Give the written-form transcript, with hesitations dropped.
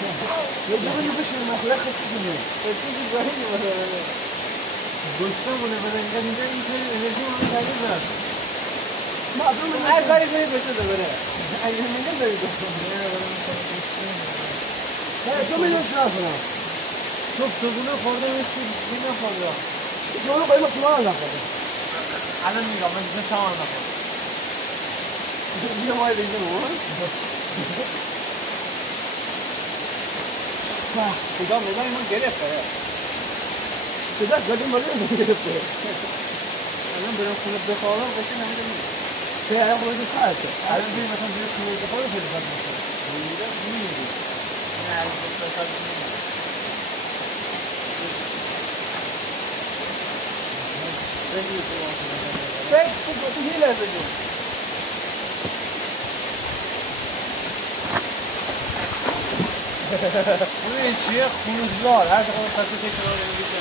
یه جوری بشه مثلا خیلی کنه خیلی جوری مثلا گوشتمونه بدن اینجا این انرژی ما میاد معلومه هر کاری کنی بشه دوباره اگه میگم برید نه تو میدونی چرا کنم تو بونه خورده میشی میدونم خورده شما باید ما سوال نخورده الان میگم من دیگه سوال نخورده دیگه ما دیگه نمون خدا مدای ما گرفته خدا گردی مدای ما گرفته الان برم خونه بخوابم قشنگ نمیده میده که الان خودش خواهده الان بریم مثلا بریم خونه بخوابه خیلی خواهد میشه میده میده نه از بخواد میده فکر تو هیله بجو اون چیه خونزلار هر دفعه خاطر تکرار نمیشه